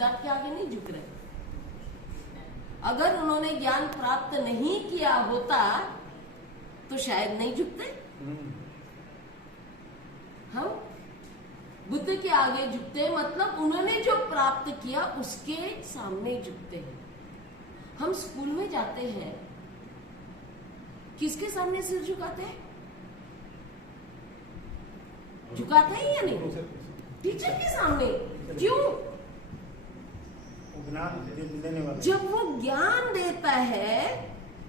सिद्धार्थ के आगे नहीं झुक रहे। अगर उन्होंने ज्ञान प्राप्त नहीं किया होता तो शायद नहीं झुकते। हम बुद्ध के आगे झुकते, मतलब उन्होंने जो प्राप्त किया उसके सामने झुकते हैं। हम स्कूल में जाते हैं, किसके सामने सिर झुकाते हैं? झुकाते हैं या नहीं? टीचर के सामने। क्यों? जब वो ज्ञान देता है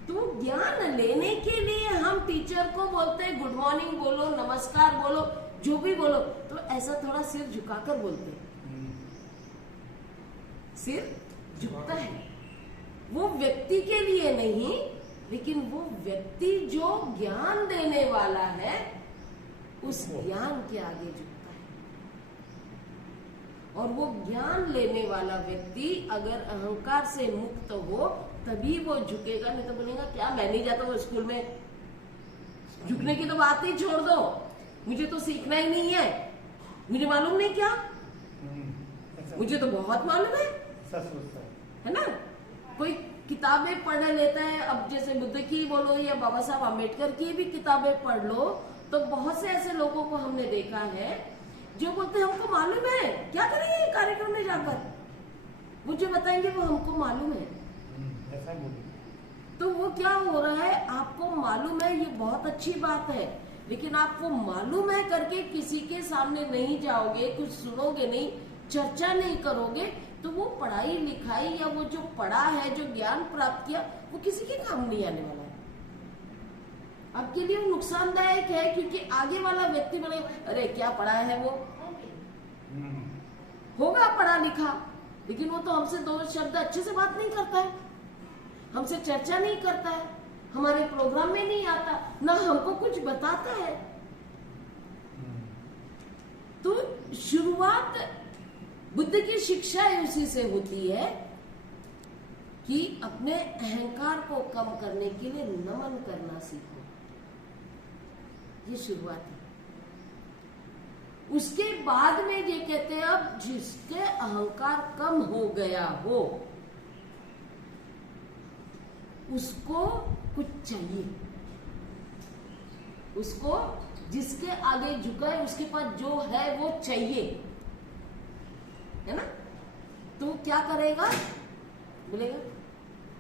तो ज्ञान लेने के लिए हम टीचर को बोलते हैं गुड मॉर्निंग बोलो, नमस्कार बोलो, जो भी बोलो, तो ऐसा थोड़ा सिर झुकाकर बोलते हैं। सिर झुकता है, वो व्यक्ति के लिए नहीं, लेकिन वो व्यक्ति जो ज्ञान देने वाला है उस ज्ञान के आगे झुकता है। और वो ज्ञान लेने वाला व्यक्ति अगर अहंकार से मुक्त हो तभी वो झुकेगा, नहीं तो बोलेगा क्या मैं नहीं जाता वो स्कूल में। झुकने की तो बात ही छोड़ दो, मुझे तो सीखना ही नहीं है, मुझे मालूम नहीं क्या, मुझे तो बहुत मालूम है ना। कोई किताबें पढ़ लेता है, अब जैसे बुद्ध की बोलो या बाबा साहब आम्बेडकर की भी किताबें पढ़ लो, तो बहुत से ऐसे लोगों को हमने देखा है जो बोलते हैं हमको मालूम है, क्या करेंगे कार्यक्रम में जाकर, मुझे बताएंगे वो हमको मालूम है। ऐसा तो वो क्या हो रहा है, आपको मालूम है, ये बहुत अच्छी बात है, लेकिन आपको मालूम है करके किसी के सामने नहीं जाओगे, कुछ सुनोगे नहीं, चर्चा नहीं करोगे, तो वो पढ़ाई लिखाई या वो जो पढ़ा है, जो ज्ञान प्राप्त किया, वो किसी के काम नहीं आने वाला है। आपके लिए नुकसानदायक है, क्योंकि आगे वाला व्यक्ति बोले अरे क्या पढ़ा है वो, होगा पढ़ा लिखा, लेकिन वो तो हमसे दो शब्द अच्छे से बात नहीं करता है, हमसे चर्चा नहीं करता है, हमारे प्रोग्राम में नहीं आता, ना हमको कुछ बताता है। तो शुरुआत बुद्ध की शिक्षा उसी से होती है कि अपने अहंकार को कम करने के लिए नमन करना सीखो, ये शुरुआत है। उसके बाद में ये कहते हैं अब जिसके अहंकार कम हो गया हो उसको कुछ चाहिए, उसको जिसके आगे झुका है उसके पास जो है वो चाहिए, है ना। तो क्या करेगा, बोलेगा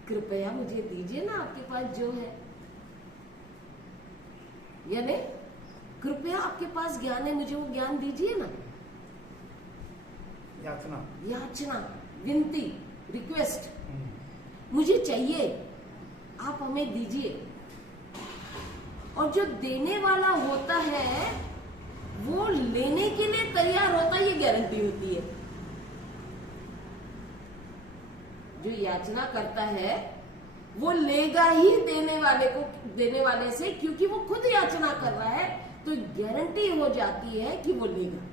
कृपया मुझे दीजिए ना आपके पास जो है, यानी कृपया आपके पास ज्ञान है, मुझे वो ज्ञान दीजिए ना। याचना, विनती, रिक्वेस्ट, मुझे चाहिए, आप हमें दीजिए। और जो देने वाला होता है वो लेने के लिए तैयार होता है, ये गारंटी होती है। जो याचना करता है वो लेगा ही देने वाले से, क्योंकि वो खुद याचना कर रहा है, तो गारंटी हो जाती है कि वो लेगा,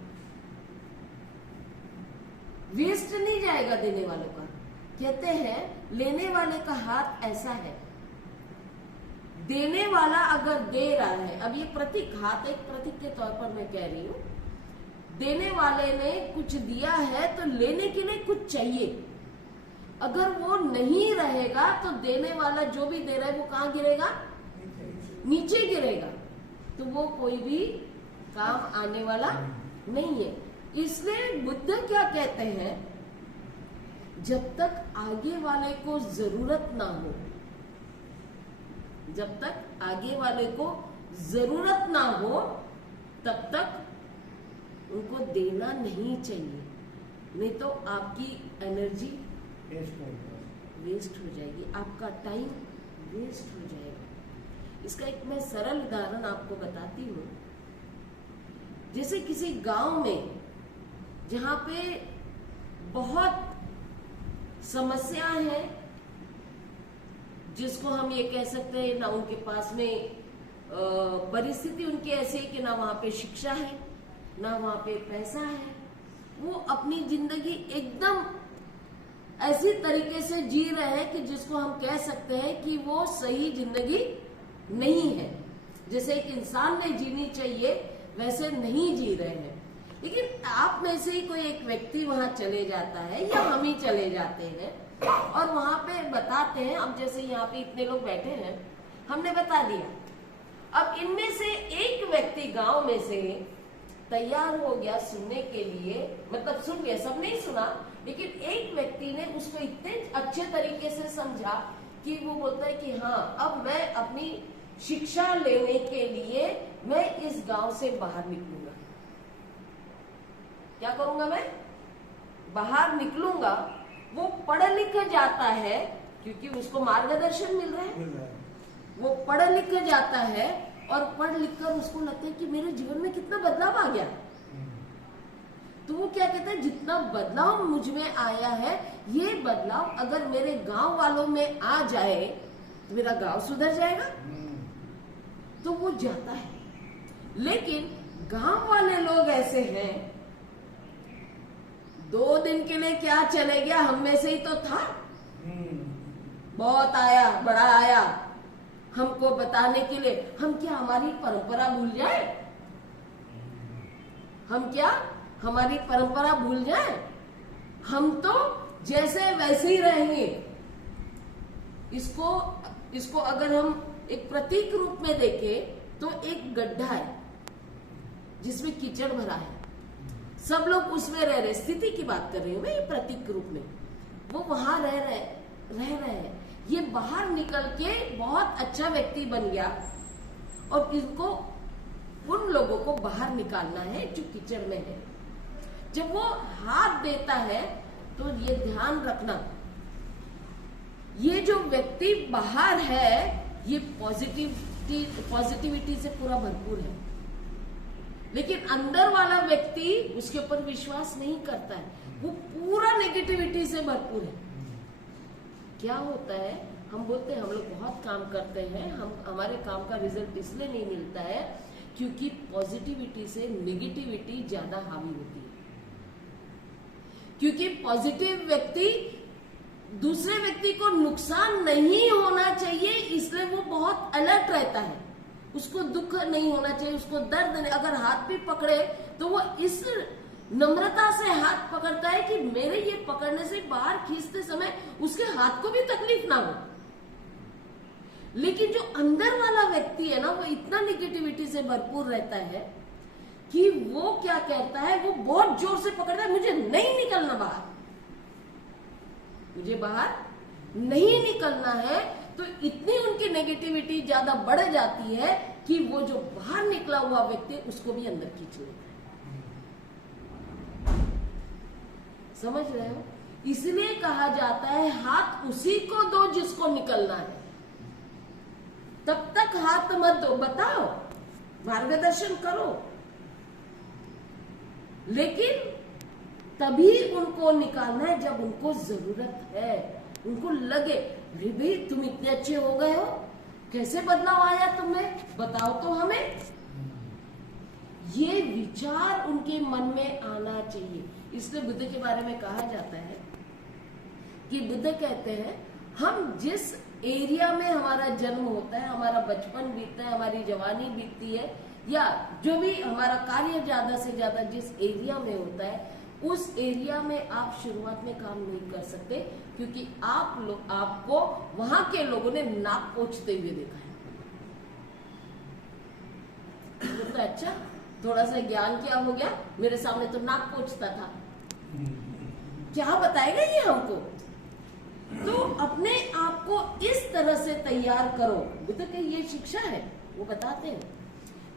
वेस्ट नहीं जाएगा देने वालों का। कहते हैं लेने वाले का हाथ ऐसा है, देने वाला अगर दे रहा है, अब ये प्रतीक, हाथ एक प्रतीक के तौर पर मैं कह रही हूं, देने वाले ने कुछ दिया है तो लेने के लिए कुछ चाहिए। अगर वो नहीं रहेगा तो देने वाला जो भी दे रहा है वो कहां गिरेगा, नीचे गिरेगा, तो वो कोई भी काम आने वाला नहीं है। इसलिए बुद्ध क्या कहते हैं, जब तक आगे वाले को जरूरत ना हो, जब तक आगे वाले को जरूरत ना हो तब तक उनको देना नहीं चाहिए, नहीं तो आपकी एनर्जी वेस्ट हो जाएगी, आपका टाइम वेस्ट हो जाएगा। इसका एक मैं सरल उदाहरण आपको बताती हूँ। जैसे किसी गांव में जहां पे बहुत समस्याएं हैं, जिसको हम ये कह सकते हैं ना उनके पास में परिस्थिति उनकी ऐसी है कि ना वहां पे शिक्षा है, ना वहां पे पैसा है, वो अपनी जिंदगी एकदम ऐसी तरीके से जी रहे हैं कि जिसको हम कह सकते हैं कि वो सही जिंदगी नहीं है। जैसे एक इंसान ने जीनी चाहिए वैसे नहीं जी रहे हैं। लेकिन आप में से ही कोई एक व्यक्ति वहां चले जाता है या हम ही चले जाते हैं और वहां पे बताते हैं। अब जैसे यहाँ पे इतने लोग बैठे हैं, हमने बता दिया। अब इनमें से एक व्यक्ति गांव में से तैयार हो गया सुनने के लिए, मतलब सुन गया, सब नहीं सुना, लेकिन एक व्यक्ति ने उसको इतने अच्छे तरीके से समझा कि वो बोलता है कि हाँ, अब मैं अपनी शिक्षा लेने के लिए मैं इस गांव से बाहर निकलूंगा। क्या करूंगा मैं? बाहर निकलूंगा। वो पढ़ लिख जाता है क्योंकि उसको मार्गदर्शन मिल रहा है। वो पढ़ लिख जाता है और पढ़ लिख कर उसको लगता है कि मेरे जीवन में कितना बदलाव आ गया। तो वो क्या कहता है, जितना बदलाव मुझ में आया है, ये बदलाव अगर मेरे गांव वालों में आ जाए तो मेरा गांव सुधर जाएगा। तो वो जाता है। लेकिन गांव वाले लोग ऐसे हैं, 2 दिन के लिए क्या चले गया, हम में से ही तो था। बहुत आया, बड़ा आया हमको बताने के लिए। हम क्या हमारी परंपरा भूल जाए? हम क्या हमारी परंपरा भूल जाए? हम तो जैसे वैसे ही रहेंगे। इसको अगर हम एक प्रतीक रूप में देखें तो एक गड्ढा है जिसमें कीचड़ भरा है, सब लोग उसमें रह रहे, स्थिति की बात कर रही हूं मैं, ये प्रतीक रूप में। वो वहां रह रहे हैं। ये बाहर निकल के बहुत अच्छा व्यक्ति बन गया और इनको, उन लोगों को बाहर निकालना है जो कीचड़ में है। जब वो हाथ देता है तो ये ध्यान रखना, ये जो व्यक्ति बाहर है ये पॉजिटिविटी से पूरा भरपूर है, लेकिन अंदर वाला व्यक्ति उसके ऊपर विश्वास नहीं करता है, वो पूरा नेगेटिविटी से भरपूर है। क्या होता है, हम बोलते हैं हम लोग बहुत काम करते हैं, हमारे काम का रिजल्ट इसलिए नहीं मिलता है क्योंकि पॉजिटिविटी से नेगेटिविटी ज्यादा हावी होती है। क्योंकि पॉजिटिव व्यक्ति दूसरे व्यक्ति को नुकसान नहीं होना चाहिए, इसलिए वो बहुत अलर्ट रहता है। उसको दुख नहीं होना चाहिए, उसको दर्द नहीं। अगर हाथ भी पकड़े तो वो इस नम्रता से हाथ पकड़ता है कि मेरे ये पकड़ने से बाहर खींचते समय उसके हाथ को भी तकलीफ ना हो। लेकिन जो अंदर वाला व्यक्ति है ना, वो इतना नेगेटिविटी से भरपूर रहता है कि वो क्या कहता है, वो बहुत जोर से पकड़ता है, मुझे नहीं निकलना बाहर, मुझे बाहर नहीं निकलना है। तो इतनी उनकी नेगेटिविटी ज्यादा बढ़ जाती है कि वो जो बाहर निकला हुआ व्यक्ति उसको भी अंदर खींच लेता है। समझ रहे हो? इसलिए कहा जाता है हाथ उसी को दो जिसको निकलना है, तब तक हाथ मत दो। बताओ, मार्गदर्शन करो, लेकिन तभी उनको निकालना है जब उनको जरूरत है, उनको लगे अरे भाई तुम इतने अच्छे हो गए हो, कैसे बदलाव आया तुम्हें, बताओ तो हमें। ये विचार उनके मन में आना चाहिए। इसलिए बुद्ध के बारे में कहा जाता है कि बुद्ध कहते हैं हम जिस एरिया में हमारा जन्म होता है, हमारा बचपन बीतता है, हमारी जवानी बीतती है, या जो भी हमारा कार्य ज्यादा से ज्यादा जिस एरिया में होता है, उस एरिया में आप शुरुआत में काम नहीं कर सकते, क्योंकि आपको वहां के लोगों ने नाक पोंछते हुए देखा है। तो अच्छा, थोड़ा सा ज्ञान क्या हो गया, मेरे सामने तो नाक पोंछता था, क्या बताएगा ये हमको। तो अपने आप को इस तरह से तैयार करो। बुद्ध की ये शिक्षा है, वो बताते हैं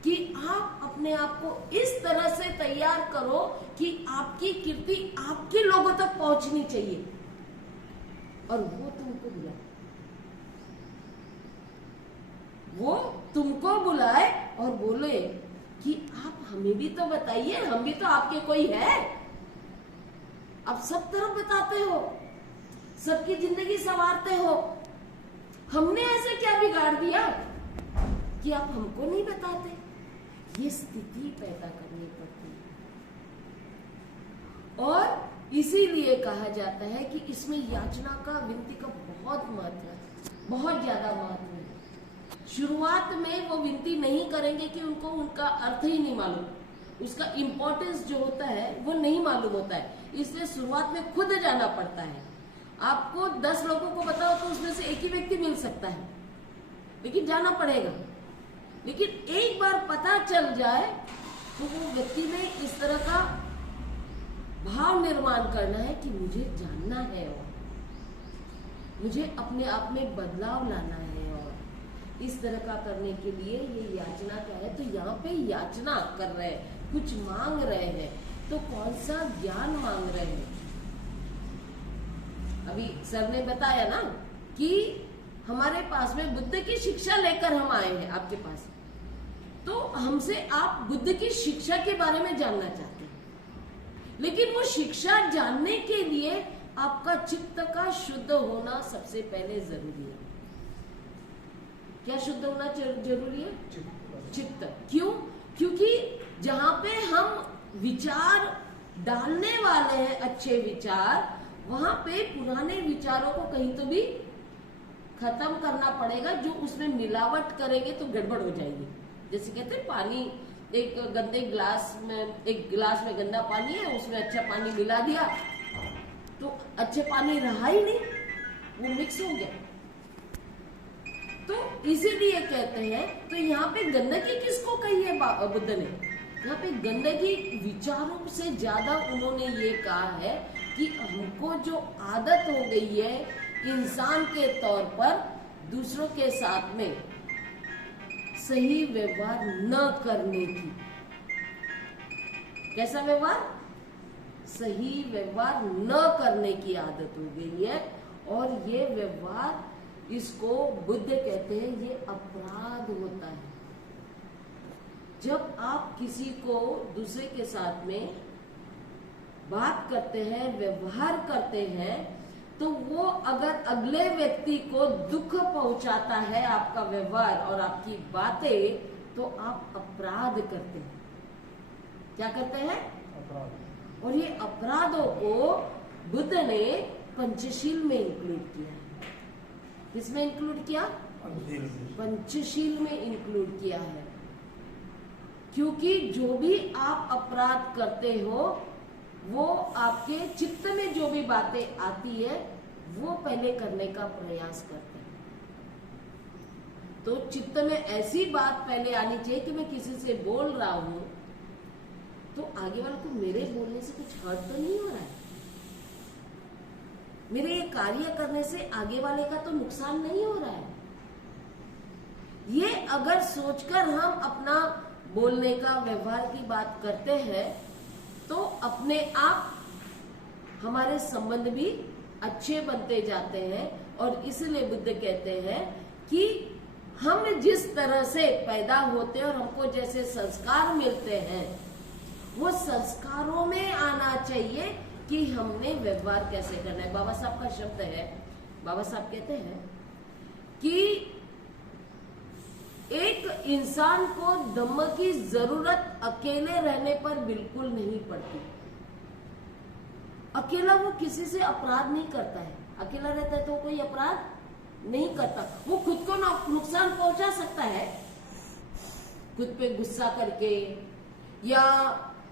कि आप अपने आप को इस तरह से तैयार करो कि आपकी कीर्ति आपके लोगों तक पहुंचनी चाहिए और वो तुमको बुलाए और बोले कि आप हमें भी तो बताइए, हम भी तो आपके कोई है। आप सब तरफ बताते हो, सबकी जिंदगी संवारते हो, हमने ऐसे क्या बिगाड़ दिया कि आप हमको नहीं बताते। ये स्थिति पैदा करनी पड़ती है और इसीलिए कहा जाता है कि इसमें याचना का, विनती का बहुत महत्व है, बहुत ज्यादा महत्व है। शुरुआत में वो विनती नहीं करेंगे कि उनको उनका अर्थ ही नहीं मालूम, उसका इम्पोर्टेंस जो होता है वो नहीं मालूम होता है, इसलिए शुरुआत में खुद जाना पड़ता है। आपको 10 लोगों को बताओ तो उसमें से एक ही व्यक्ति मिल सकता है, लेकिन जाना पड़ेगा। लेकिन एक बार पता चल जाए तो वो व्यक्ति में इस तरह का भाव निर्माण करना है कि मुझे जानना है और मुझे अपने आप में बदलाव लाना है, और इस तरह का करने के लिए ये याचना क्या है। तो यहाँ पे याचना कर रहे हैं, कुछ मांग रहे हैं, तो कौन सा ज्ञान मांग रहे हैं। अभी सर ने बताया ना कि हमारे पास में बुद्ध की शिक्षा लेकर हम आए हैं आपके पास, तो हमसे आप बुद्ध की शिक्षा के बारे में जानना चाहते हैं, लेकिन वो शिक्षा जानने के लिए आपका चित्त का शुद्ध होना सबसे पहले जरूरी है। क्या शुद्ध होना जरूरी है? चित्त। क्यों? क्योंकि जहां पे हम विचार डालने वाले हैं, अच्छे विचार, वहां पे पुराने विचारों को कहीं तो भी खत्म करना पड़ेगा। जो उसमें मिलावट करेंगे तो गड़बड़ हो जाएगी। जैसे कहते हैं पानी, एक गंदे गिलास में, एक गिलास में गंदा पानी है, उसमें अच्छा पानी मिला दिया तो अच्छे पानी रहा ही नहीं, वो मिक्स हो गया। तो इसीलिए कहते हैं, तो यहाँ पे गंदगी किसको कही है बुद्ध ने? यहाँ पे गंदगी विचारों से ज्यादा उन्होंने ये कहा है कि हमको जो आदत हो गई है इंसान के तौर पर दूसरों के साथ में सही व्यवहार न करने की। कैसा व्यवहार? सही व्यवहार न करने की आदत हो गई है, और ये व्यवहार, इसको बुद्ध कहते हैं ये अपराध होता है। जब आप किसी को दूसरे के साथ में बात करते हैं, व्यवहार करते हैं, तो वो अगर अगले व्यक्ति को दुख पहुंचाता है आपका व्यवहार और आपकी बातें, तो आप अपराध करते हैं। क्या करते हैं? अपराध। और ये अपराधों को बुद्ध ने पंचशील में इंक्लूड किया है। किसमें इंक्लूड किया? पंचशील में इंक्लूड किया है। क्योंकि जो भी आप अपराध करते हो, वो आपके चित्त में जो भी बातें आती है वो पहले करने का प्रयास करते हैं। तो चित्त में ऐसी बात पहले आनी चाहिए कि मैं किसी से बोल रहा हूं तो आगे वाले को मेरे बोलने से कुछ हर्ट तो नहीं हो रहा है, मेरे ये कार्य करने से आगे वाले का तो नुकसान नहीं हो रहा है। ये अगर सोचकर हम अपना बोलने का, व्यवहार की बात करते हैं, तो अपने आप हमारे संबंध भी अच्छे बनते जाते हैं। और इसलिए बुद्ध कहते हैं कि हम जिस तरह से पैदा होते हैं और हमको जैसे संस्कार मिलते हैं, वो संस्कारों में आना चाहिए कि हमने व्यवहार कैसे करना है। बाबा साहब का शब्द है, बाबा साहब कहते हैं कि एक इंसान को धम्म की जरूरत अकेले रहने पर बिल्कुल नहीं पड़ती। अकेला वो किसी से अपराध नहीं करता है, अकेला रहता है तो कोई अपराध नहीं करता। वो खुद को नुकसान पहुंचा सकता है, खुद पे गुस्सा करके या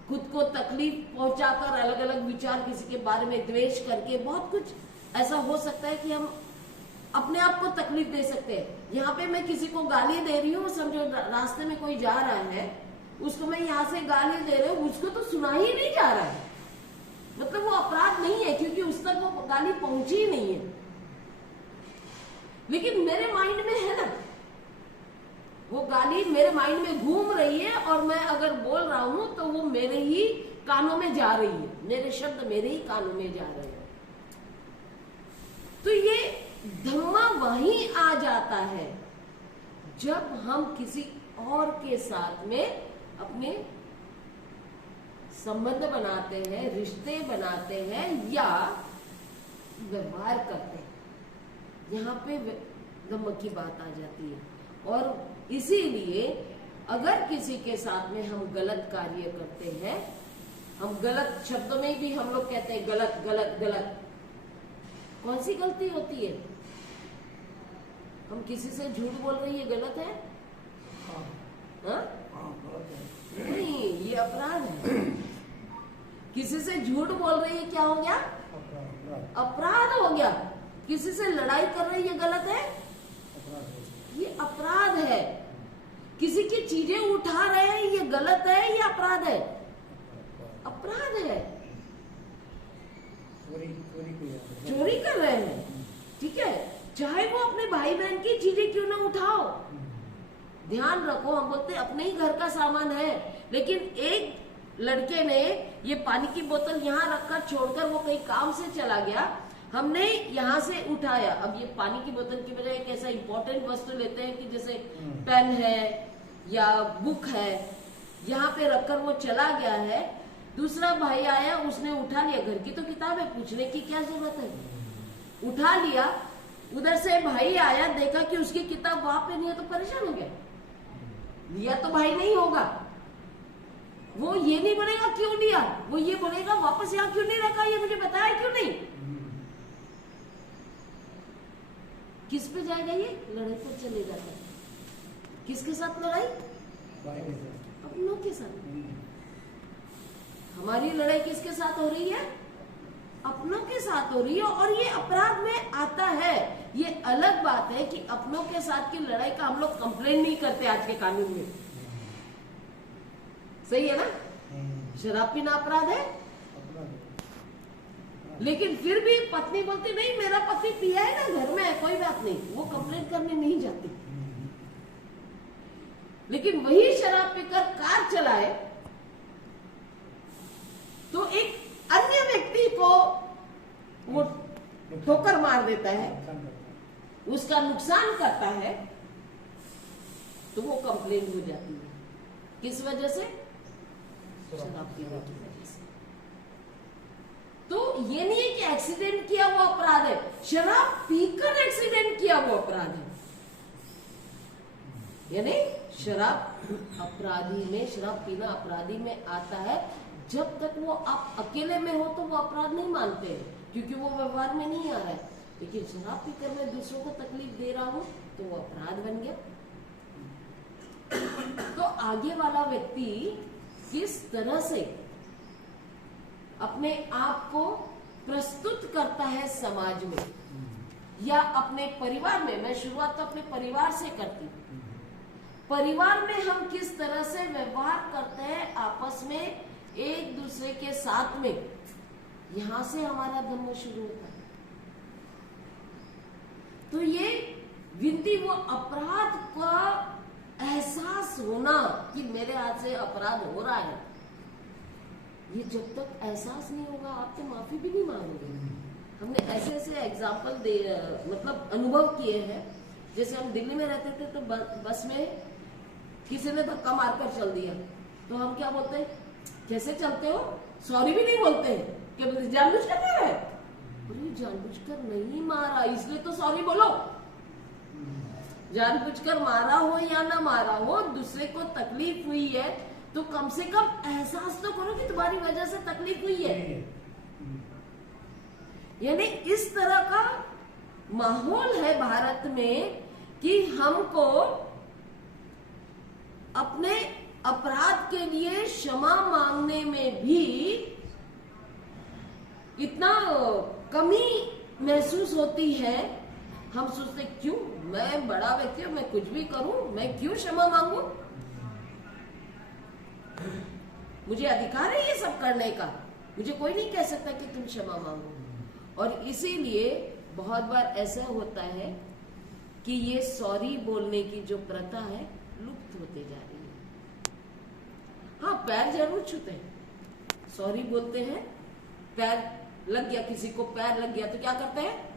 खुद को तकलीफ पहुंचाकर, अलग अलग विचार किसी के बारे में द्वेष करके, बहुत कुछ ऐसा हो सकता है कि हम अपने आप को तकलीफ दे सकते हैं। यहाँ पे मैं किसी को गाली दे रही हूँ, समझो रास्ते में कोई जा रहा है, उसको मैं यहाँ से गाली दे रही हूँ, उसको तो सुना ही नहीं जा रहा है, मतलब वो अपराध नहीं है क्योंकि उस तक वो गाली पहुंची ही नहीं है। लेकिन मेरे माइंड में है ना, वो गाली मेरे माइंड में घूम रही है और मैं अगर बोल रहा हूं तो वो मेरे ही कानों में जा रही है, मेरे शब्द मेरे ही कानों में जा रहे हैं। तो ये धम्मा वहीं आ जाता है जब हम किसी और के साथ में अपने संबंध बनाते हैं, रिश्ते बनाते हैं या व्यवहार करते हैं, यहाँ पे धम्म की बात आ जाती है। और इसीलिए अगर किसी के साथ में हम गलत कार्य करते हैं, हम गलत शब्दों में भी हम लोग कहते हैं गलत गलत गलत। कौन सी गलती होती है? हम किसी से झूठ बोल रही है, गलत है? हाँ? नहीं, ये अपराध है। किसी से झूठ बोल रही है, क्या हो गया? अपराध हो गया। किसी से लड़ाई कर रही है, गलत है, ये अपराध है। किसी की चीजें उठा रहे हैं, ये गलत है, ये अपराध है, अपराध है। चोरी कर रहे हैं, ठीक है, चाहे वो अपने भाई बहन की चीजें क्यों ना उठाओ। ध्यान रखो, हम बोलते अपने ही घर का सामान है, लेकिन एक लड़के ने ये पानी की बोतल यहाँ रखकर छोड़कर वो कहीं काम से चला गया, हमने यहाँ से उठाया। अब ये पानी की बोतल की बजाय एक ऐसा इंपॉर्टेंट वस्तु लेते हैं कि जैसे पेन है या बुक है, यहाँ पे रखकर वो चला गया है। दूसरा भाई आया, उसने उठा लिया, घर की तो किताब है, पूछने की क्या जरूरत है, उठा लिया। उधर से भाई आया, देखा कि उसकी किताब वहां पे नहीं है, तो परेशान हो गया। लिया तो भाई नहीं होगा, वो ये नहीं बोलेगा क्यों लिया, वो ये बोलेगा वापस यहाँ क्यों नहीं रखा, ये मुझे बताया क्यों नहीं। किस पे जाएगा ये? लड़ाई पर चले जाता है। किसके साथ लड़ाई? अपनों के साथ। हमारी लड़ाई किसके साथ हो रही है? अपनों के साथ हो रही है, और ये अपराध में आता है। ये अलग बात है कि अपनों के साथ की लड़ाई का हम लोग कंप्लेन नहीं करते आज के कानून में, सही है ना? शराब पीना अपराध है, लेकिन फिर भी पत्नी बोलती नहीं मेरा पति पिया है ना, घर में है, कोई बात नहीं, वो कंप्लेन करने नहीं जाती। लेकिन वही शराब पीकर कार चलाए तो एक अन्य व्यक्ति को वो ठोकर मार देता है, उसका नुकसान करता है, तो वो कंप्लेन हो जाती है। किस वजह से? शराब पीने की वजह से। तो ये नहीं है कि एक्सीडेंट किया वो अपराध है, शराब पीकर एक्सीडेंट किया वो अपराध है। यानी शराब अपराधी में, शराब पीना अपराधी में आता है। जब तक वो आप अकेले में हो तो वो अपराध नहीं मानते हैं, क्योंकि वो व्यवहार में नहीं आ रहा है। लेकिन शराब पीकर मैं दूसरों को तकलीफ दे रहा हूं तो वो अपराध बन गया। तो आगे वाला व्यक्ति किस तरह से अपने आप को प्रस्तुत करता है समाज में या अपने परिवार में। मैं शुरुआत तो अपने परिवार से करती हूँ। परिवार में हम किस तरह से व्यवहार करते हैं आपस में, एक दूसरे के साथ में, यहां से हमारा धर्म शुरू होता है। तो ये विनती, वो अपराध का एहसास होना कि मेरे हाथ से अपराध हो रहा है, ये जब तक एहसास नहीं होगा आप तो माफी भी नहीं मांगोगे। हमने ऐसे ऐसे एग्जाम्पल मतलब अनुभव किए हैं। जैसे हम दिल्ली में रहते थे तो बस में किसी ने धक्का मारकर चल दिया, तो हम क्या बोलते हैं? कैसे चलते हो? सॉरी भी नहीं बोलते हैं, क्या बोलते? जानबूझकर मारा है? अरे जानबूझकर नहीं मारा, इसलिए तो सॉरी बोलो। जानबूझकर मारा हो या ना मारा हो, दूसरे को तकलीफ हुई है तो कम से कम एहसास तो करो कि तुम्हारी वजह से तकलीफ हुई है। यानी इस तरह का माहौल है भारत में कि हमको अपने अपराध के लिए क्षमा मांगने में भी इतना कमी महसूस होती है। हम सोचते क्यों, मैं बड़ा व्यक्ति हूं, मैं कुछ भी करूं, मैं क्यों क्षमा मांगू? मुझे अधिकार है ये सब करने का, मुझे कोई नहीं कह सकता कि तुम क्षमा मांगो। और इसीलिए बहुत बार ऐसा होता है कि ये सॉरी बोलने की जो प्रथा है लुप्त होते जा रही है। हाँ, पैर जरूर छूते हैं, सॉरी बोलते हैं। पैर लग गया, किसी को पैर लग गया तो क्या करते हैं?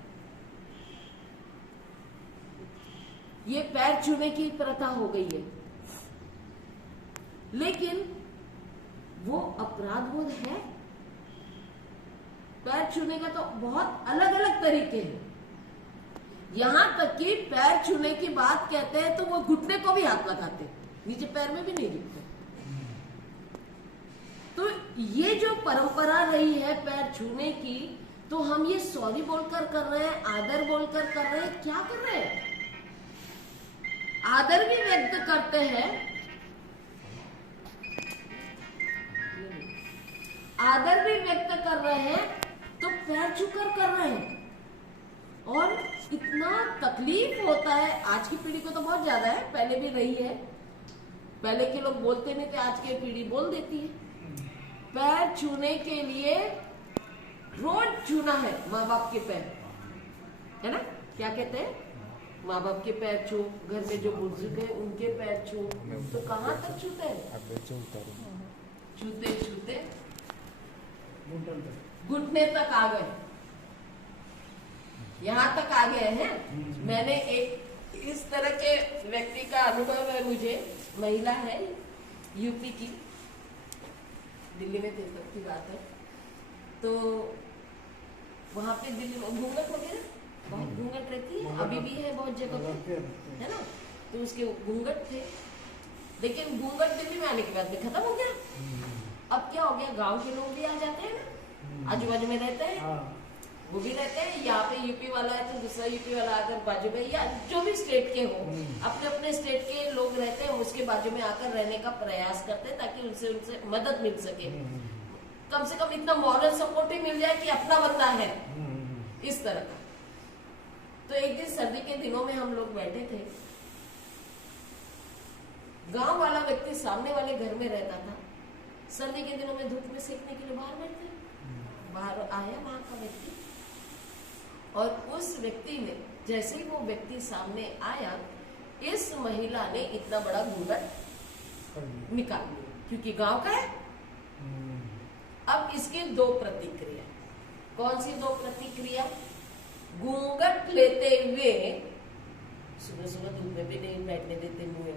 ये पैर छूने की प्रथा हो गई है, लेकिन वो अपराध बोध है। पैर छूने का तो बहुत अलग अलग तरीके हैं। यहां तक कि पैर छूने की बात कहते हैं तो वो घुटने को भी हाथ लगाते, नीचे पैर में भी नहीं गिरते। तो ये जो परंपरा रही है पैर छूने की, तो हम ये सॉरी बोलकर कर रहे हैं, आदर बोलकर कर रहे हैं। क्या कर रहे हैं? आदर भी व्यक्त करते हैं आदर भी व्यक्त कर रहे हैं तो पैर छूकर कर रहे हैं। और इतना तकलीफ होता है। आज की पीढ़ी को तो बहुत ज्यादा है, पहले भी रही है। पहले के लोग बोलते नहीं थे, आज की पीढ़ी बोल देती है। पैर छूने के लिए रोज छूना है माँ बाप के पैर, है ना? क्या कहते हैं? माँ बाप के पैर छू, घर में जो बुजुर्ग है उनके पैर छू। तो कहाँ तक छूते हैं? छूते छूते घुटने तक आ गए, यहाँ तक आ गए हैं। मैंने एक इस तरह के व्यक्ति का अनुभव है मुझे। महिला है, यूपी की, दिल्ली में थे तब की बात है। तो वहां पे दिल्ली में घूंघट वगैरह बहुत घूंघट रहती है, अभी भी है बहुत जगह पे, है ना? तो उसके घूंघट थे, लेकिन घूंघट दिल्ली में आने के बाद में खत्म हो गया। अब क्या हो गया, गांव के लोग भी आ जाते हैं ना, आजू बाजू में रहते हैं, वो भी रहते हैं। यहाँ पे यूपी वाला है तो दूसरा यूपी वाला आकर बाजू में, या जो भी स्टेट के हो, अपने अपने स्टेट के लोग रहते हैं, उसके बाजू में आकर रहने का प्रयास करते हैं ताकि उनसे मदद मिल सके। कम से कम इतना मॉरल सपोर्ट ही मिल जाए कि अपना बंदा है, इस तरह का। तो एक दिन सर्दी के दिनों में हम लोग बैठे थे, गांव वाला व्यक्ति सामने वाले घर में रहता था। सर्दी के दिनों में धूप में सेकने के लिए बाहर बैठते, बाहर आया वहां का व्यक्ति, और उस व्यक्ति ने, जैसे ही वो व्यक्ति सामने आया, इस महिला ने इतना बड़ा घूंघट निकाल लिया, क्योंकि गांव का है। अब इसकी दो प्रतिक्रिया। कौन सी दो प्रतिक्रिया? घूंघट लेते हुए सुबह सुबह धूप में भी नहीं बैठने देते मुंह,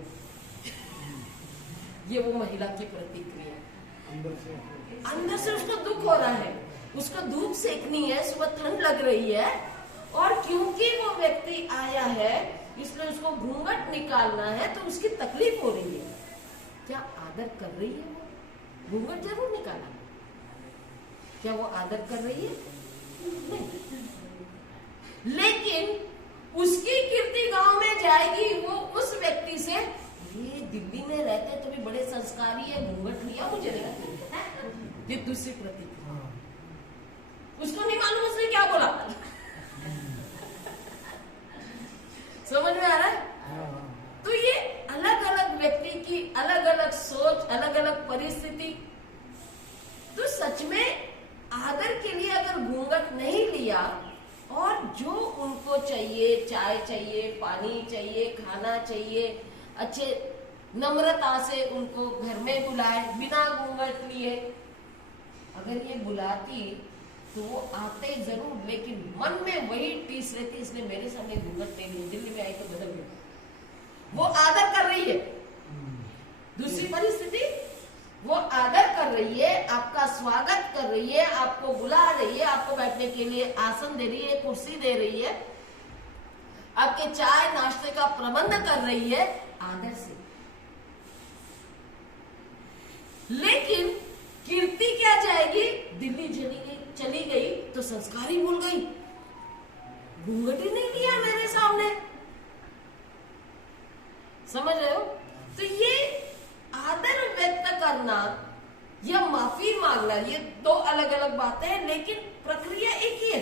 ये वो महिला की प्रतिक्रिया। अंदर से उसको दुख हो रहा है, उसको धूप सेकनी है, सुबह ठंड लग रही है, और क्योंकि वो व्यक्ति आया है इसलिए उसको घूंघट निकालना है, तो उसकी तकलीफ हो रही है। क्या आदर कर रही है वो? घूंघट जरूर निकाला, क्या वो आदर कर रही है? नहीं। लेकिन उसकी कीर्ति गांव में जाएगी, वो उस व्यक्ति से, ये दिल्ली में रहते तो भी बड़े संस्कारी है, घूंघट लिया मुझे नहीं। ये दूसरी प्रतिक्रिया। उसको नहीं मालूम उसने क्या बोला। समझ में आ रहा है? तो ये अलग अलग व्यक्ति की अलग अलग सोच, अलग अलग परिस्थिति। तो सच में आदर के लिए अगर घूंघट नहीं लिया, और जो उनको चाहिए, चाय चाहिए, पानी चाहिए, खाना चाहिए, अच्छे नम्रता से उनको घर में बुलाए बिना घूंघट लिए, अगर ये बुलाती तो वो आते जरूर, लेकिन मन में वही टीस रहती, इसलिए मेरे सामने घूंघट नहीं ली, दिल्ली में आई तो बदल गई। वो आदर कर रही है। दूसरी परिस्थिति, वो आदर कर रही है, आपका स्वागत कर रही है, आपको बुला रही है, आपको बैठने के लिए आसन दे रही है, कुर्सी दे रही है, आपके चाय नाश्ते का प्रबंध कर रही है आदर से। लेकिन कीर्ति क्या जाएगी? दिल्ली चली गई तो संस्कारी भूल गई, घूंघट ही नहीं लिया मेरे सामने। समझ रहे हो? तो ये आदर व्यक्त करना या माफी मांगना, ये दो अलग अलग बातें हैं, लेकिन प्रक्रिया एक ही है।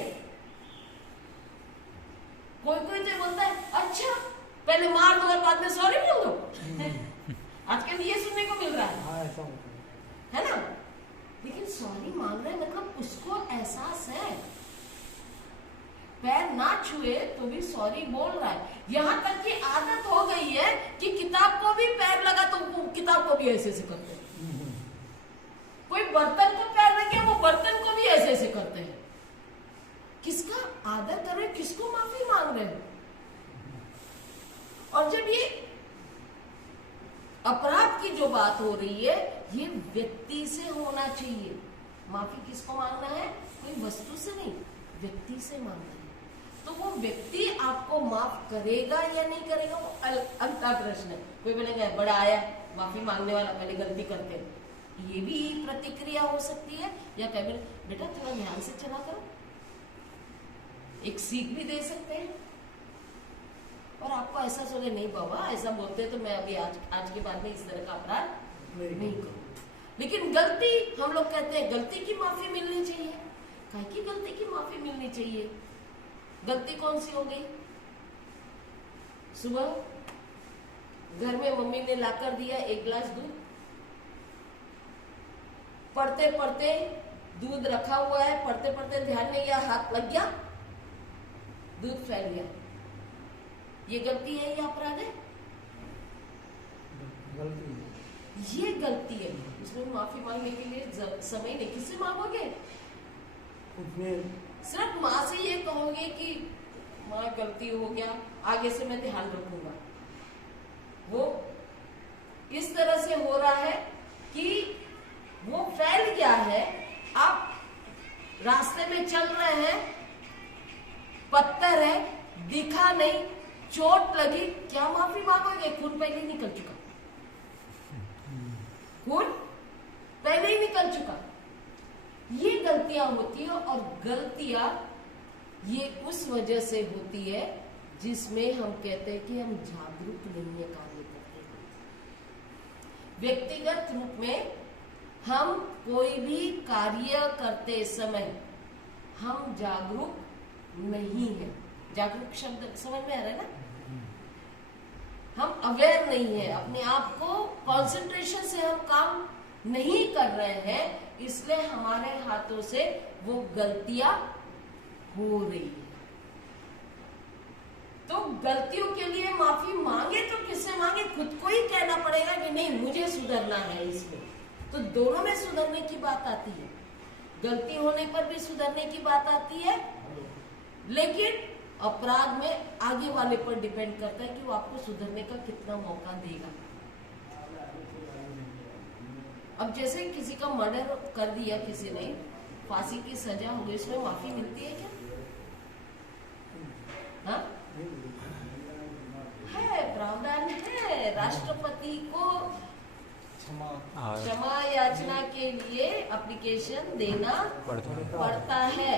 कोई कोई तो बोलता है, अच्छा पहले मार दो और बाद में सॉरी बोल दो। आजकल ये सुनने को मिल रहा है ना? लेकिन सॉरी मांग रहे मतलब उसको एहसास है, पैर ना छुए तो भी सॉरी बोल रहा है। यहां तक कि आदत हो गई है कि किताब को भी पैर लगा तो किताब को भी ऐसे ऐसे करते हैं, कोई बर्तन को पैर लगे वो बर्तन को भी ऐसे ऐसे करते हैं। किसका आदर कर रहे, किसको माफी मांग रहे हैं? और जब ये अपराध की जो बात हो रही है, ये व्यक्ति से होना चाहिए। माफी किसको मांगना है? कोई वस्तु से नहीं, व्यक्ति से मांगना है। तो वो व्यक्ति आपको माफ करेगा या नहीं करेगा, वो अगला प्रश्न है। कोई बोलेगा बड़ा आया माफी मांगने वाला, पहले गलती करते हैं, ये भी प्रतिक्रिया हो सकती है। या कभी बेटा थोड़ा ध्यान से चला करो, एक सीख भी दे सकते हैं। और आपको ऐसा सोचे नहीं बाबा ऐसा बोलते तो मैं अभी आज के बाद में इस तरह का अपराध नहीं करूं। लेकिन गलती, हम लोग कहते हैं गलती की माफी मिलनी चाहिए। काहे की गलती की माफी मिलनी चाहिए? गलती कौन सी हो गई? सुबह घर में मम्मी ने लाकर दिया 1 गिलास दूध, पढ़ते पढ़ते दूध रखा हुआ है, पढ़ते पढ़ते ध्यान नहीं गया, हाथ लग गया, दूध फैल गया। ये गलती है या अपराध है? गलती। ये गलती है। इसमें माफी मांगने के लिए समय नहीं। किससे मांगोगे? सिर्फ माँ से ये कहोगे कि माँ गलती हो गया, आगे से मैं ध्यान रखूंगा। वो इस तरह से हो रहा है कि वो फैल गया है। आप रास्ते में चल रहे हैं, पत्थर है, दिखा नहीं, चोट लगी, क्या माफी मांगोगे? खून पहले ही निकल चुका, खून पहले ही निकल चुका। ये गलतियां होती है, और गलतियां ये उस वजह से होती है जिसमें हम कहते हैं कि हम जागरूक नहीं है कार्य करते हैं। व्यक्तिगत रूप में हम कोई भी कार्य करते समय हम जागरूक नहीं है। जागरूक शब्द समझ में आ रहा है ना? हम अवेयर नहीं है, अपने आप को कंसंट्रेशन से हम काम नहीं कर रहे हैं, इसलिए हमारे हाथों से वो गलतियां हो रही है। तो गलतियों के लिए माफी मांगे तो किससे मांगे? खुद को ही कहना पड़ेगा कि नहीं, मुझे सुधरना है इसमें। तो दोनों में सुधरने की बात आती है। गलती होने पर भी सुधरने की बात आती है, लेकिन अपराध में आगे वाले पर डिपेंड करता है कि वो आपको सुधरने का कितना मौका देगा। अब जैसे किसी का मर्डर कर दिया किसी ने, फांसी की सजा हो गई, इसमें माफी मिलती है क्या? हाँ? है, प्रावधान है। राष्ट्रपति को क्षमा याचना के लिए एप्लीकेशन देना पड़ता है।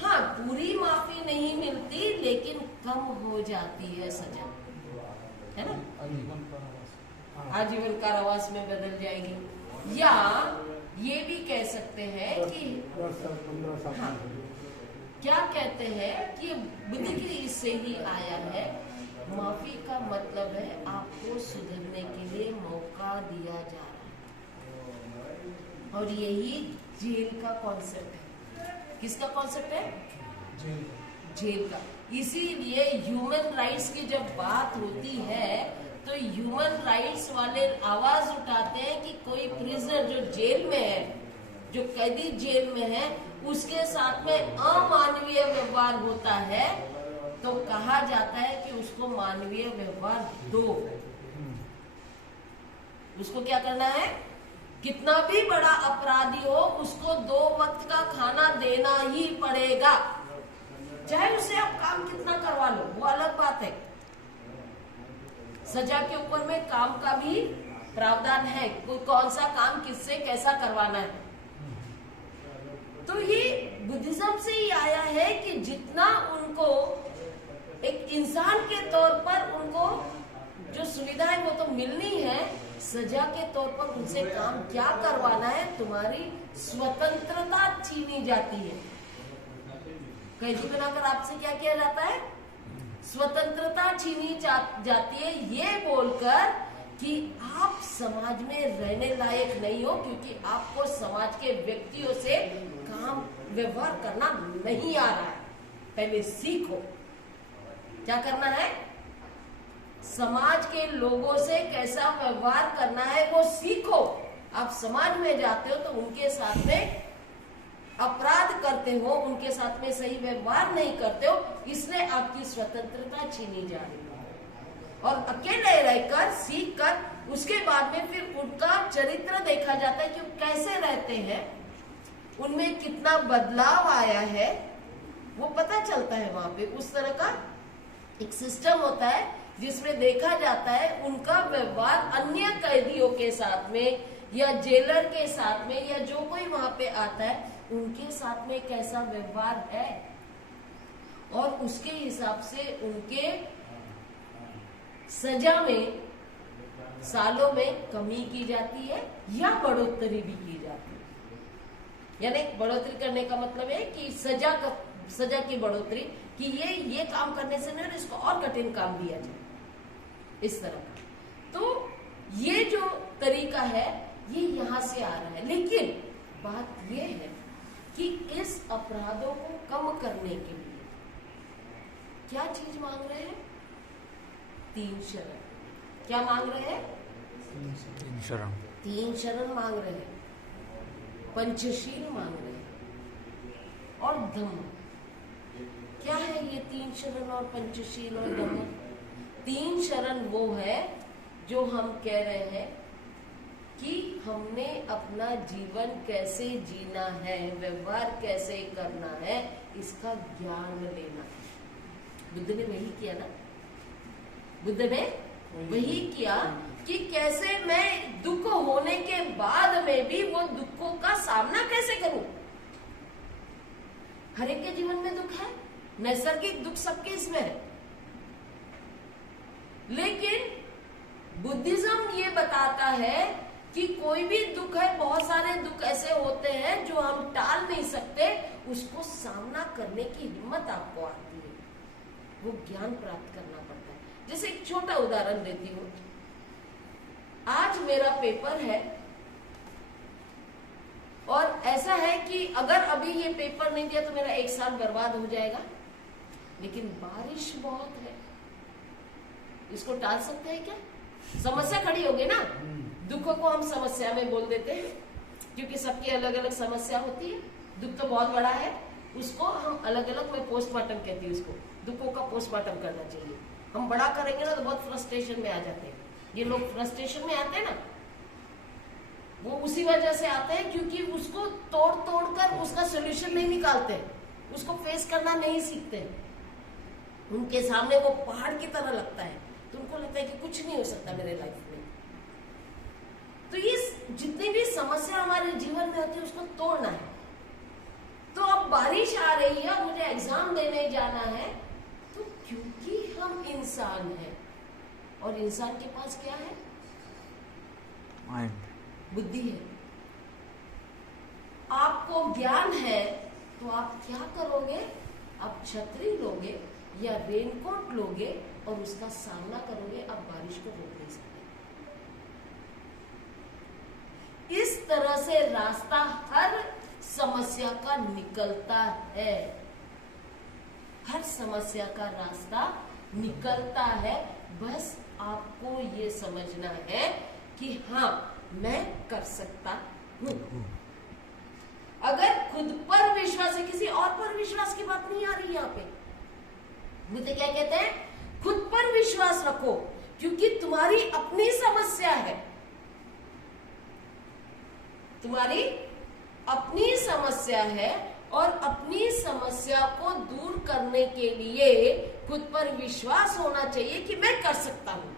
हाँ, पूरी माफी नहीं मिलती, लेकिन कम हो जाती है सजा, है ना? आजीवन कारावास में बदल जाएगी। या ये भी कह सकते हैं कि हाँ, क्या कहते हैं कि बुद्धि की इससे ही आया है। माफी का मतलब है आपको सुधरने के लिए मौका दिया जा रहा है, और यही जेल का कॉन्सेप्ट है। किसका कॉन्सेप्ट है? जेल का। इसीलिए ह्यूमन राइट्स की जब बात होती है तो ह्यूमन राइट्स वाले आवाज उठाते हैं कि कोई प्रिजनर जो जेल में है, जो कैदी जेल में है, उसके साथ में अमानवीय व्यवहार होता है, तो कहा जाता है कि उसको मानवीय व्यवहार दो। उसको क्या करना है? कितना भी बड़ा अपराधी हो, उसको 2 वक्त का खाना देना ही पड़ेगा, चाहे उसे आप काम कितना करवा लो, वो अलग बात है। सजा के ऊपर में काम का भी प्रावधान है, कोई कौन सा काम किससे कैसा करवाना है। तो ये बुद्धिज्म से ही आया है कि जितना उनको एक इंसान के तौर पर उनको जो सुविधा है वो तो मिलनी है, सजा के तौर पर उनसे काम क्या करवाना है, तुम्हारी स्वतंत्रता छीनी जाती है। कैदी बनाकर आपसे क्या किया जाता है? स्वतंत्रता छीनी जाती है, ये बोलकर कि आप समाज में रहने लायक नहीं हो, क्योंकि आपको समाज के व्यक्तियों से काम व्यवहार करना नहीं आ रहा है। पहले सीखो क्या करना है, समाज के लोगों से कैसा व्यवहार करना है वो सीखो। आप समाज में जाते हो तो उनके साथ में अपराध करते हो, उनके साथ में सही व्यवहार नहीं करते हो, इसलिए आपकी स्वतंत्रता छीनी जा रही है। और अकेले रहकर सीख कर उसके बाद में फिर उनका चरित्र देखा जाता है कि वो कैसे रहते हैं, उनमें कितना बदलाव आया है, वो पता चलता है। वहां पे उस तरह का एक सिस्टम होता है जिसमें देखा जाता है उनका व्यवहार अन्य कैदियों के साथ में या जेलर के साथ में या जो कोई वहां पे आता है उनके साथ में कैसा व्यवहार है, और उसके हिसाब से उनके सजा में सालों में कमी की जाती है या बढ़ोतरी भी की जाती है। यानी बढ़ोतरी करने का मतलब है कि सजा की बढ़ोतरी, कि ये काम करने से नहीं, इसको और कठिन काम दिया जाए, इस तरह का। तो ये जो तरीका है ये यहां से आ रहा है। लेकिन बात ये है कि इस अपराधों को कम करने के लिए क्या चीज मांग रहे हैं? 3 शरण। क्या मांग रहे हैं? 3 शरण मांग रहे हैं, पंचशील मांग रहे हैं और धम्म। क्या है ये 3 शरण और पंचशील और धम्म? 3 शरण वो है जो हम कह रहे हैं कि हमने अपना जीवन कैसे जीना है, व्यवहार कैसे करना है, इसका ज्ञान लेना है। बुद्ध ने वही किया ना, बुद्ध ने वही किया कि कैसे मैं दुख होने के बाद में भी वो दुखों का सामना कैसे करूं। हर एक के जीवन में दुख है, नैसर्गिक दुख सबके इसमें है, लेकिन बुद्धिज्म ये बताता है कि कोई भी दुख है, बहुत सारे दुख ऐसे होते हैं जो हम टाल नहीं सकते, उसको सामना करने की हिम्मत आपको आती है, वो ज्ञान प्राप्त करना पड़ता है। जैसे एक छोटा उदाहरण देती हूं। आज मेरा पेपर है और ऐसा है कि अगर अभी ये पेपर नहीं दिया तो मेरा 1 साल बर्बाद हो जाएगा, लेकिन बारिश बहुत है, इसको टाल सकते हैं क्या? समस्या खड़ी होगी ना। दुखों को हम समस्या में बोल देते हैं क्योंकि सबकी अलग अलग समस्या होती है। दुख तो बहुत बड़ा है, उसको हम अलग अलग, मैं पोस्टमार्टम कहती हूँ उसको, दुखों का पोस्टमार्टम करना चाहिए। हम बड़ा करेंगे ना तो बहुत फ्रस्ट्रेशन में आ जाते हैं। ये लोग फ्रस्ट्रेशन में आते हैं ना, वो उसी वजह से आते हैं क्योंकि उसको तोड़ तोड़ कर उसका सोल्यूशन नहीं निकालते, उसको फेस करना नहीं सीखते। उनके सामने वो पहाड़ की तरह लगता है, तो उनको लगता है कि कुछ नहीं हो सकता मेरे लाइफ में। तो ये जितनी भी समस्या हमारे जीवन में होती है उसको तोड़ना है। तो अब बारिश आ रही है और मुझे एग्जाम देने जाना है, तो क्योंकि हम इंसान हैं और इंसान के पास क्या है? बुद्धि है। आपको ज्ञान है तो आप क्या करोगे? आप छतरी लोगे या रेनकोट लोगे और उसका सामना करोगे। आप बारिश को रोक नहीं सकते। इस तरह से रास्ता हर समस्या का निकलता है, हर समस्या का रास्ता निकलता है। बस आपको ये समझना है कि हाँ, मैं कर सकता हूं। अगर खुद पर विश्वास है, किसी और पर विश्वास की बात नहीं आ रही यहाँ पे। मुझे क्या कहते हैं? खुद पर विश्वास रखो क्योंकि तुम्हारी अपनी समस्या है, तुम्हारी अपनी समस्या है और अपनी समस्या को दूर करने के लिए खुद पर विश्वास होना चाहिए कि मैं कर सकता हूं।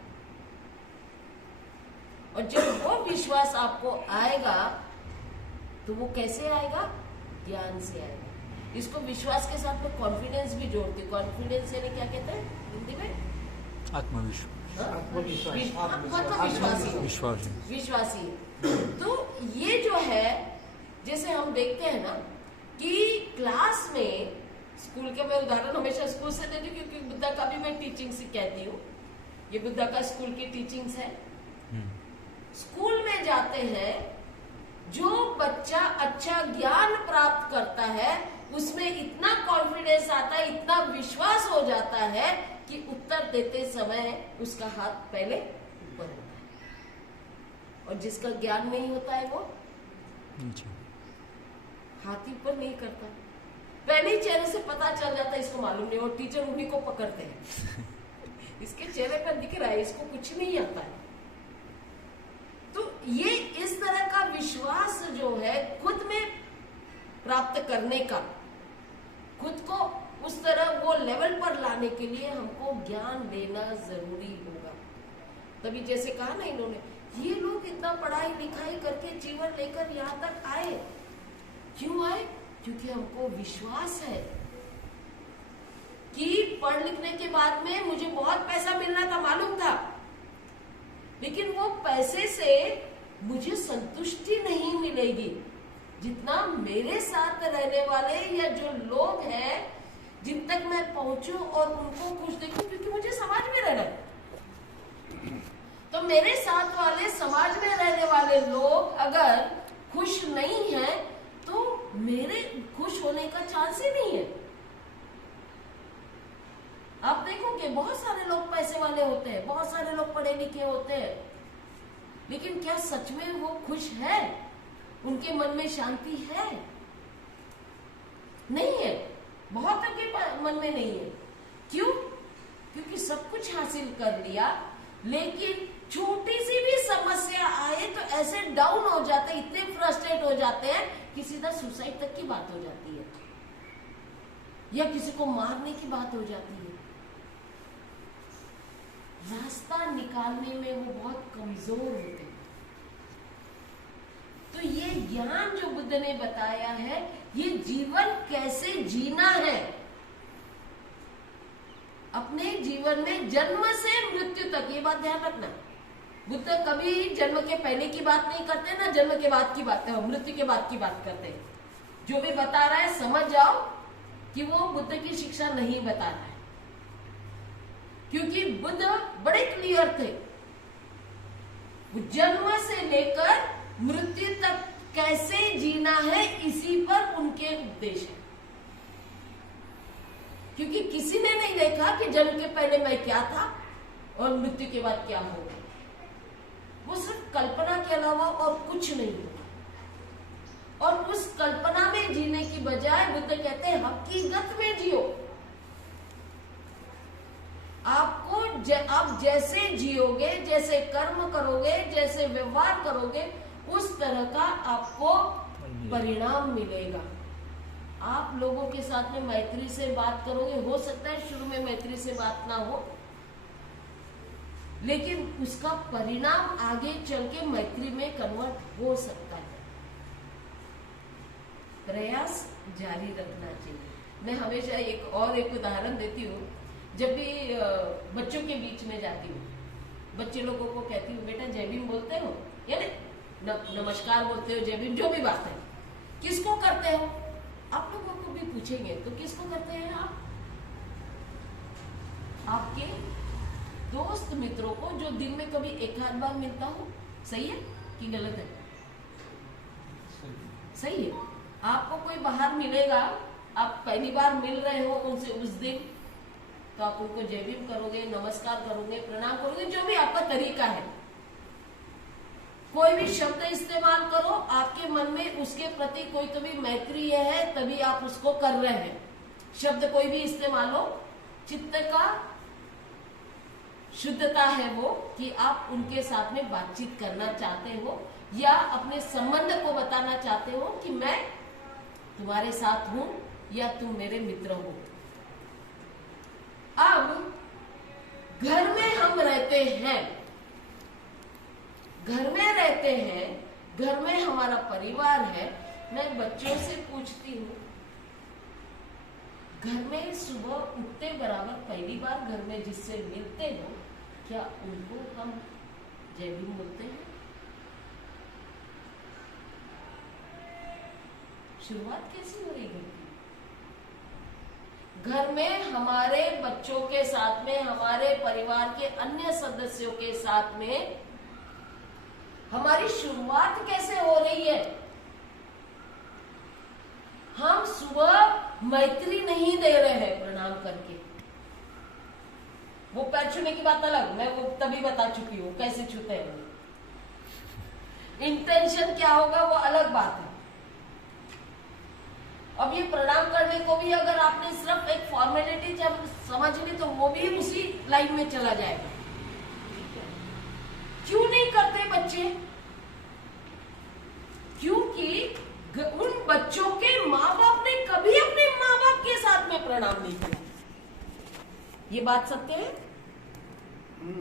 और जब वो विश्वास आपको आएगा तो वो कैसे आएगा? ज्ञान से आएगा। इसको विश्वास के साथ में कॉन्फिडेंस भी जोड़ती। कॉन्फिडेंस यानी क्या कहते हैं हिंदी में? विश्वासी। तो ये जो है, जैसे हम देखते हैं ना कि क्लास में, स्कूल के मैं उदाहरण हमेशा स्कूल से देती हूँ क्योंकि बुद्धा का भी मैं टीचिंग से कहती हूँ, ये बुद्धा का स्कूल की टीचिंग्स है। स्कूल में जाते हैं, जो बच्चा अच्छा ज्ञान प्राप्त करता है उसमें इतना कॉन्फिडेंस आता है, इतना विश्वास हो जाता है कि उत्तर देते समय उसका हाथ पहले ऊपर होता है, और जिसका ज्ञान नहीं होता है वो हाथ ही ऊपर नहीं करता। पहले चेहरे से पता चल जाता है, इसको मालूम नहीं, और टीचर उन्हीं को पकड़ते हैं। इसके चेहरे पर दिख रहा है, इसको कुछ नहीं आता है। तो ये इस तरह का विश्वास जो है खुद में प्राप्त करने का, खुद को उस तरह वो लेवल पर लाने के लिए हमको ज्ञान लेना जरूरी होगा। तभी जैसे कहा ना इन्होंने, ये लोग इतना पढ़ाई लिखाई करके जीवन लेकर यहाँ तक आए, क्यों आए? क्योंकि हमको विश्वास है कि पढ़ लिखने के बाद में मुझे बहुत पैसा मिलना था, मालूम था, लेकिन वो पैसे से मुझे संतुष्टि नहीं मिलेगी जितना मेरे साथ रहने वाले या जो लोग हैं जिन तक मैं पहुंचूं और उनको खुश देखूं, क्योंकि मुझे समाज में रहना है। तो मेरे साथ वाले समाज में रहने वाले लोग अगर खुश नहीं हैं तो मेरे खुश होने का चांस ही नहीं है। आप देखोगे बहुत सारे लोग पैसे वाले होते हैं, बहुत सारे लोग पढ़े लिखे होते हैं, लेकिन क्या सच में वो खुश है? उनके मन में शांति है? नहीं है। बहुत के मन में नहीं है। क्यों? क्योंकि सब कुछ हासिल कर लिया, लेकिन छोटी सी भी समस्या आए तो ऐसे डाउन हो जाते, इतने फ्रस्ट्रेट हो जाते हैं कि सीधा सुसाइड तक की बात हो जाती है या किसी को मारने की बात हो जाती है। रास्ता निकालने में वो बहुत कमजोर होते हैं। तो ये ज्ञान जो बुद्ध ने बताया है, ये जीवन कैसे जीना है, अपने जीवन में जन्म से मृत्यु तक, ये बात ध्यान रखना। बुद्ध कभी जन्म के पहले की बात नहीं करते, ना जन्म के बाद की बात, मृत्यु के बाद की बात करते हैं। जो भी बता रहा है समझ जाओ कि वो बुद्ध की शिक्षा नहीं बता रहा है, क्योंकि बुद्ध बड़े क्लियर थे। जन्म से लेकर मृत्यु तक कैसे जीना है, इसी पर उनके उपदेश है। क्योंकि किसी ने नहीं देखा कि जन्म के पहले मैं क्या था और मृत्यु के बाद क्या होगा। वो सिर्फ कल्पना के अलावा और कुछ नहीं होगा। और उस कल्पना में जीने की बजाय बुद्ध कहते हैं हकीकत में जियो। आपको आप जैसे जियोगे, जैसे कर्म करोगे, जैसे व्यवहार करोगे, उस तरह का आपको परिणाम मिलेगा। आप लोगों के साथ में मैत्री से बात करोगे, हो सकता है शुरू में मैत्री से बात ना हो, लेकिन उसका परिणाम आगे चल के मैत्री में कन्वर्ट हो सकता है। प्रयास जारी रखना चाहिए। मैं हमेशा एक उदाहरण देती हूँ। जब भी बच्चों के बीच में जाती हूँ, बच्चे लोगों को कहती हूँ, बेटा जय भीम बोलते हो या नमस्कार बोलते हो, जय भीम, जो भी बात है, किसको करते हो? आप लोगों को भी पूछेंगे तो किसको करते हैं आप? आपके दोस्त मित्रों को, जो दिन में कभी एक आध बार मिलता हो। सही है कि गलत है? सही है। आपको कोई बाहर मिलेगा, आप पहली बार मिल रहे हो उनसे उस दिन, तो आप उनको जय भीम करोगे, नमस्कार करोगे, प्रणाम करोगे, जो भी आपका तरीका है। कोई भी शब्द इस्तेमाल करो, आपके मन में उसके प्रति कोई तो भी मैत्री है, तभी आप उसको कर रहे हैं। शब्द कोई भी इस्तेमाल हो, चित्त का शुद्धता है वो कि आप उनके साथ में बातचीत करना चाहते हो या अपने संबंध को बताना चाहते हो कि मैं तुम्हारे साथ हूं या तुम मेरे मित्र हो। अब घर में हम रहते हैं, घर में हमारा परिवार है। मैं बच्चों से पूछती हूँ, घर में सुबह उठते बराबर पहली बार घर में जिससे मिलते हो, क्या उनको हम जय भीम बोलते हैं? शुरुआत कैसी हो रही घर की? घर में हमारे बच्चों के साथ में, हमारे परिवार के अन्य सदस्यों के साथ में हमारी शुरुआत कैसे हो रही है? हम सुबह मैत्री नहीं दे रहे हैं प्रणाम करके। वो पैर छूने की बात अलग, मैं वो तभी बता चुकी हूँ कैसे छूते हैं। इंटेंशन क्या होगा वो अलग बात है। अब ये प्रणाम करने को भी अगर आपने सिर्फ एक फॉर्मेलिटी जब समझ ली तो वो भी उसी लाइन में चला जाएगा। क्यों नहीं करते बच्चे? क्योंकि उन बच्चों के माँ बाप ने कभी अपने माँ बाप के साथ में प्रणाम नहीं किया। ये बात सत्य है।